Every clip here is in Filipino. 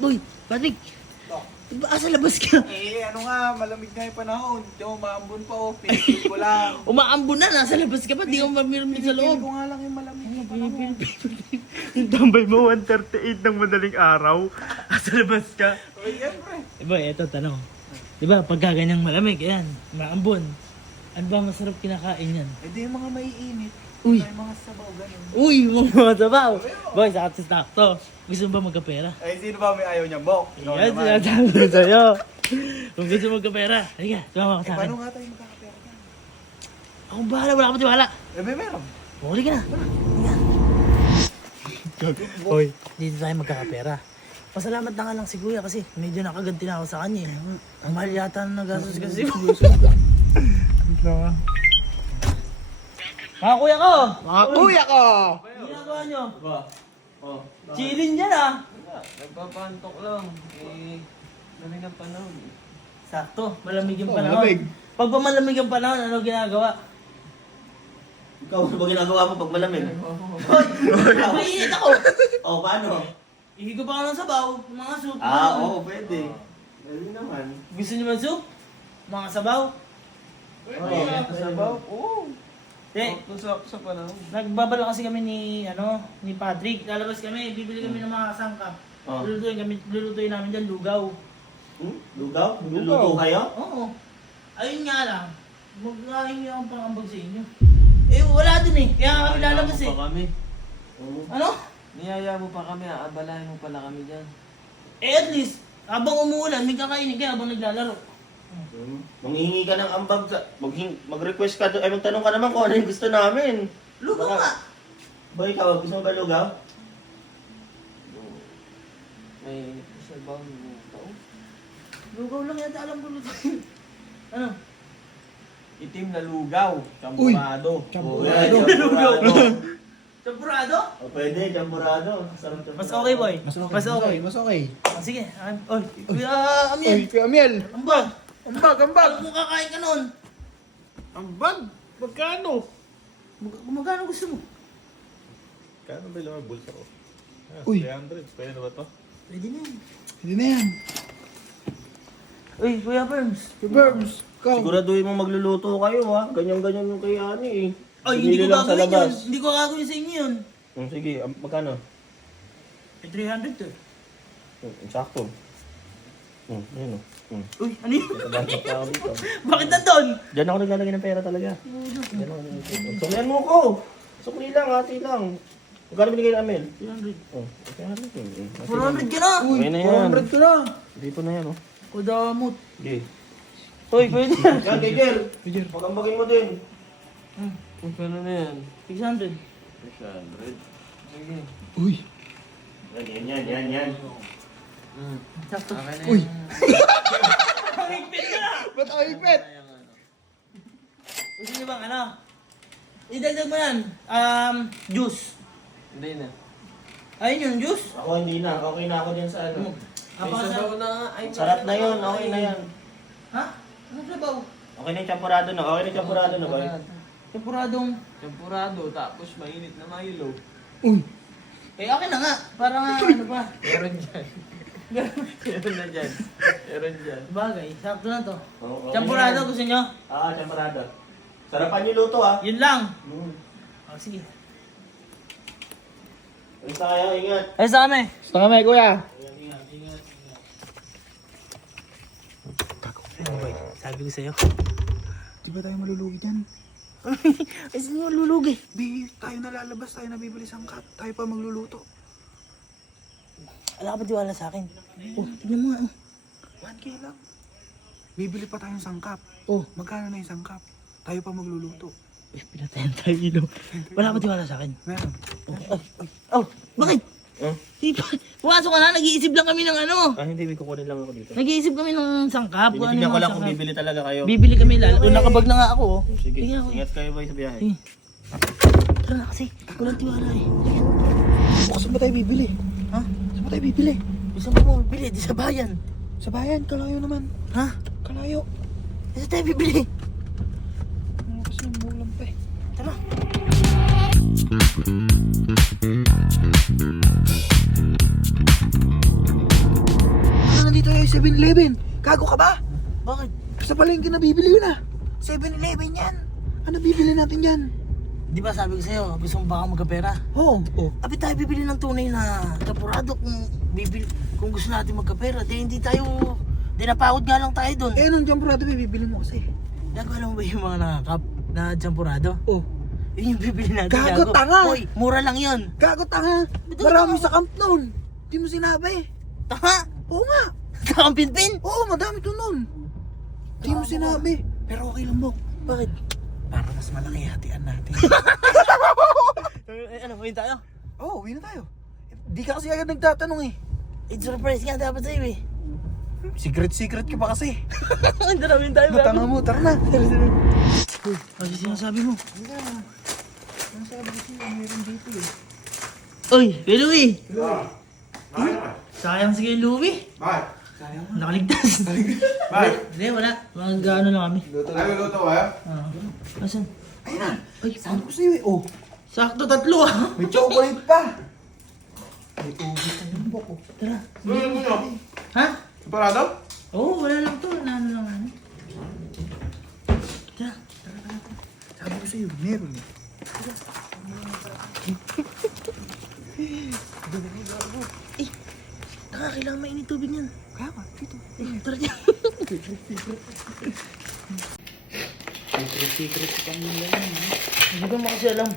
Boy, Patrick. Diba asa labas ka? Ano nga, malamig na yung panahon. Di mo maambon pa oh, pinipil ko lang. Umaambon na, nasa labas ka pa, di ka mamiramid sa Pinipil loob. ko nga lang yung malamig na panahon. Tambay mo 1:38 ng madaling araw. Asa labas ka? Okay, siyempre. Boy, eto tanong. Diba, pagka ganyang malamig, ayan, maambon. Ano ba masarap kinakain yan? Eh di yung mga maiinit. Uy. May mga sabaw, ganun. Uy, mga sabaw. Boy, sakto. Gusto mo ba magkapera? Eh, sino ba may ayaw niya, Bok? Ikaw Yan, naman. sinasabi ko sa'yo. Kung gusto mo magkapera, halika, sumama ka Eh, sa akin. paano nga tayo magkakapera ka? Akong bahala, wala ka pa tiwala. Eh, may meron. Huli ka na. Hoy, dito tayo magkakapera. Pasalamat na nga lang si Kuya kasi medyo nakaganti na ako sa kanya eh. Ang mahal yata na nagastos kasi ko. Mga kuya ko! Mga kuya ko! Ano ginagawa nyo? Oh. Chillin dyan ah! Nagpapantok lang. Lamig ang panahon. Sakto, malamig yung Oh, panahon. malamig. Pag pa malamig ang panahon, ano ginagawa? Ikaw, ano ba ginagawa mo pag malamig? Hoy! Mainit ako! Oh, paano? Ihigop ako ng sabaw, mga soup. Oo, pwede. Pwede naman. Gusto niyo ba soup? Mga sabaw? Sabaw? Oo. Eh, Sa panahon. nagbabala kasi kami ni Patrick. Lalabas kami, bibili kami ng mga sangkap. Oh. Lulutuin namin dyan, lugaw. Lugaw? Luluto kayo? Oo. Ayun nga lang, magkahingi akong pangambag sa inyo. Eh, wala din eh. Kaya nga kami lalabas eh. pa kami. Oo. Ano? Niyaya mo pa kami, aabalahin mo pala kami dyan. Eh, at least, habang umuulan, may kakainin kayo habang naglalaro. Manghingi ka ng ambag sa... Mag-request ka doon. Ay, magtanong ka naman kung ano yung gusto namin. Lugaw nga! Ba ikaw, gusto mo ba lugaw? May sabaw mo tao. Lugaw lang yata alam ko lutuin. Ano? Itim na lugaw. Champurado. Champurado. Champurado? O pwede, champurado. Sarap champurado. Mas okay, boy. Mas okay. Mas okay. Ah, sige. Oy, Kuya Amiel. Uy, Kuya Miel. Ambag. Ambag, ambag. Ano mo kakain ka nun? Ambag? Magkano? Magkano gusto mo? Kano ba yung bulsa ko? Uy. 300. Pwede na ba to? Pwede na yan. Hindi na yan. Uy, Kuya Perms. Kuya Burbs. Ikaw. Siguraduhin mo magluluto kayo ha. Ganyan-ganyan yung kay Ani eh. Ay, hindi ko Binili lang sa gagawin yun. labas. Hindi ko gagawin sa inyo yun. Sige, magkano? Eh, 300 to. Sakto. Ayun o. Uy, ano yun? Nagkabagay pa ako dito. Bakit nandun? Diyan ako naglalagay ng pera talaga. Diyan ako naglalagay. Suklihan mo ko! Sukli lang, hati lang. Magkano binigay namin? 300. Oh, okay na rin. 400 ka na! Uy, Okay na yan. 400 ko na. Dito na yan oh. Kudamot. Sige. Uy, pwede yan. Yan, kay Jer. Pagambagin mo din. Kano na yan? 600. 600. Sige. Uy. Yan. Sakto. Okay na Uy. yan. Pangigpit ka na! Ba't ako ipet? Gusto niyo bang ano? Idagdag mo yan. Juice. Hindi na. Ayun yung juice. Ako hindi na. Okay na ako dyan sa ano. Ako May sa... sabaw na nga. Ay, Sarap na yun. Okay na yan. Ha? Ano sabaw? Okay na yung champurado na. Okay na yung champurado na ba? Tempuradong... Champurado, tapos mainit na Milo. Uy. Eh, okay na nga. Para nga ano pa. Meron dyan. Meron na dyan. Meron dyan. Bagay, sakto na to. Oo, okay Champurado na yan. gusto nyo? Champurado. Sarapan yung luto ah. Yun lang. Oh, sige. Basta kayo, ingat. Ay, sa kami. Gusto kami, kuya. Ano ba? Sabi ko sa'yo. Di ba tayo malulugi dyan? Ay, saan yung lulugi? Tayo nalalabas, tayo nabibili sangkap. Tayo pa magluluto. Wala ka ba tiwala sa akin? Oh, tignan mo nga. 1K lang. Bibili pa tayong sangkap. Oh. Magkano na yung sangkap? Tayo pa magluluto. Uy, pinatayan tayo, no? Wala ka ba tiwala sa akin? Meron. Oh, bakit? Pumasok ka na, nag-iisip lang kami ng ano. Hindi, may kukunin lang ako dito. Nag-iisip kami ng sangkap. Kung ano Binibigyan yung ko mga lang kung sangkap. bibili talaga kayo. Bibili kami lalo. Kung nakabag na nga ako, oh. Sige, Tingnan ako. ingat kayo boy sa biyahe. Eh. Tara na kasi, walang tiwala eh. Saan ba tayo bibili? Ha? Saan ba tayo bibili? Gusto mo mo bibili, di sa bayan. Sa bayan, kalayo naman. Ha? Kalayo. Di tayo bibili. Ano kasi yung mulang pa eh. Tara. tayo 7-Eleven. Gago ka ba? Bakit? Sa palengke na bibili yun ah. 7-Eleven yan. Ano bibili natin yan? Di ba sabi ko sa'yo, gusto mo baka magkapera? Oo. Oh. Abi tayo bibili ng tunay na kapurado kung gusto natin magkapera. Di hindi tayo, di napagod nga lang tayo doon. Eh, anong jampurado bibili mo kasi? Gago, alam mo ba yung mga nakakap na jampurado? Oh. Yun yung bibili natin. Gago, tanga! Hoy, mura lang yun. Gago tanga. Bito Marami ka. sa camp noon. Di mo sinabi. Tanga! Oo nga. Takang pinpin! Oo, madami to noon. Di mo sinabi. Pero okay lang mo. Bakit? Para mas malaki hatian natin. Ano, uwi tayo? Oo, uwi na tayo. Di ka kasi agad nagtatanong eh. It's surprise nga dapat sa'yo eh. Secret ka pa kasi. Ang darawin tayo. Matanga mo, tara na. Uy, ano sinasabi mo? Ang sabi ko sa'yo, meron dito eh. Uy, kay Louie! Sayang si kay Louie. Bakit? Nakaligtas. Bakit? Hindi, wala. Mag-ano lang kami. Ay, luto ba? Asan? Ayun na. Ay, Sabi ko sa'yo eh. Oh, sakto 3 ah. may chocolate pa. May ubi ka yung buko. Tara. Luto mo nyo? Ha? Separado? Oo, wala lang to. Ano lang namin. Tara. Sabi ko sa'yo, meron eh. Kailangan mainit tubig niyan. Kaya ka, dito. Tara dyan. Secret ka muna yan. Hindi ko makasi alam.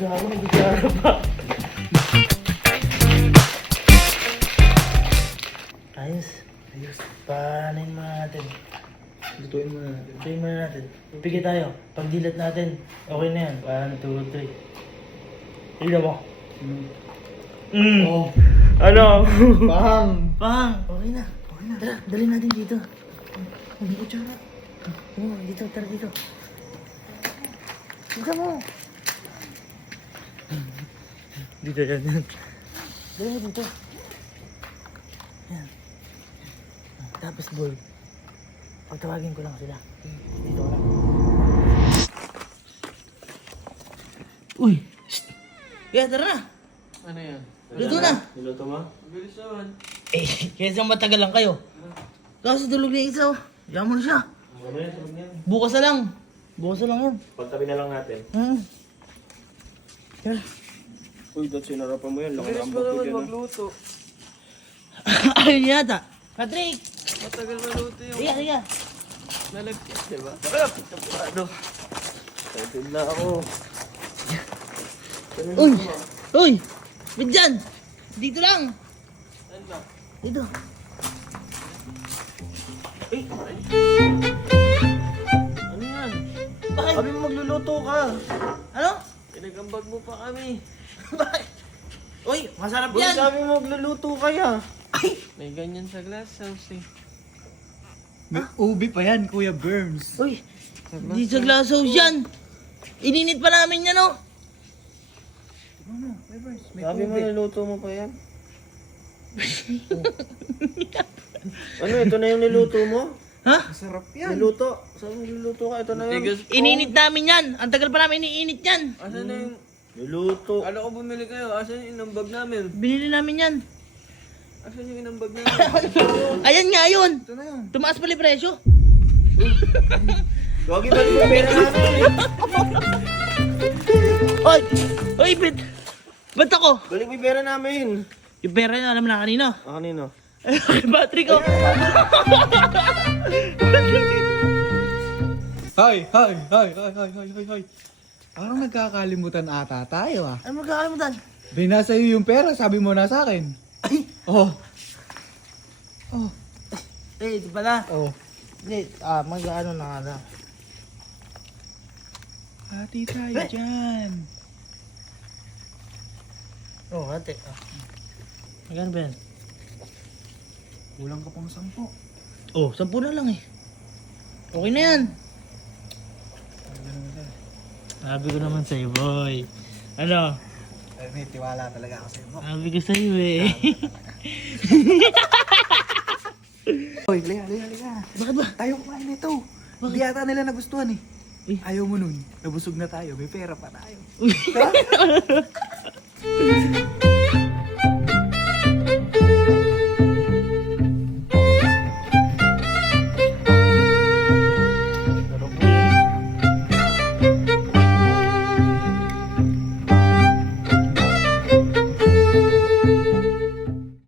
Gago, nagigara pa. Ayos. Panayin mo natin. Lutuin mo na natin. Try muna natin. Pipigil tayo. Pag dilat natin, okay na yan. 1, 2, 3. Tignan mo. Oh, Ano? bang! Pang! Okay na. Tara, dali natin dito. Hindi ko tsara. Dito, tara dito. Tignan mo. Dito yan. Dali mo dito. Yan. Tapos boy. Pagtawagin ko lang sila. Dito ka lang. Uy! Shh! Kaya tara na! Ano yan? Luto na! Niluto mo? Bilis naman. Eh, kaysa matagal lang kayo. Kaso tulog na yung isa oh. Diyan mo na siya. Ano yan? Tulog yan. Bukas na lang. Bukas na lang yun. Pagtabi na lang natin. Yan. Uy, dad, sinarapan mo yan. Laki Bilis ng pa naman bukid yan. magluto. Ayun yata. Patrick! Matagal maluto yung Higa, higa. nalagkit, diba? Ano? Excited na ako. Uy! Uy! Wait dyan! Dito lang! Saan ba? Dito. Ano yan? Bakit? Sabi mo magluluto ka. Ano? Pinagambag mo pa kami. Bakit? Uy! Masarap Boy, yan! sabi mo magluluto kaya. May ganyan sa glass house eh. May ubi pa yan, Kuya Burns. Uy! Di sa glass house yan! Ininit pa namin yan oh! May Sabi mo ubi. niluto mo pa yan. Ano, ito na yung niluto mo? Ha? Masarap yan. Niluto. Sabi mo niluto ka, ito na yun. Tigas po. Ininit namin yan! Ang tagal pa namin iniinit yan! Asan na yung... Niluto. Kala ko bumili kayo. Asan yung inambag namin? Binili namin yan! Asan yung inambag namin? Ayan nga yun! Ito na yun. Tumaas pala yung presyo! Gagi ba yung pera namin? Oy! Oy, Pit! Ba't ako? Balik mo yung pera namin. Yung pera niya alam na kanino? Ah, kanino? Kay Patrick oh! Hi! Parang nagkakalimutan ata tayo ah. Ano magkakalimutan? Binasa iyo yung pera, sabi mo na sa akin. Ay! Oh. Eh, di pala. Oh. Hindi, mag-ano na nga lang. Hati tayo Eh. dyan. Oh, ate. Magkano ba yan? Kulang ka pang 10. Oh, 10 na lang eh. Okay na yan. Sabi ko naman sa'yo, boy. Ano? May tiwala talaga ako sa'yo. Sabi ko sa'yo eh. Hoy, liga. Bakit ba? Tayo kumain nito. Hindi yata nila nagustuhan eh. Ayaw mo nun. Nabusog na tayo. May pera pa tayo. Tara.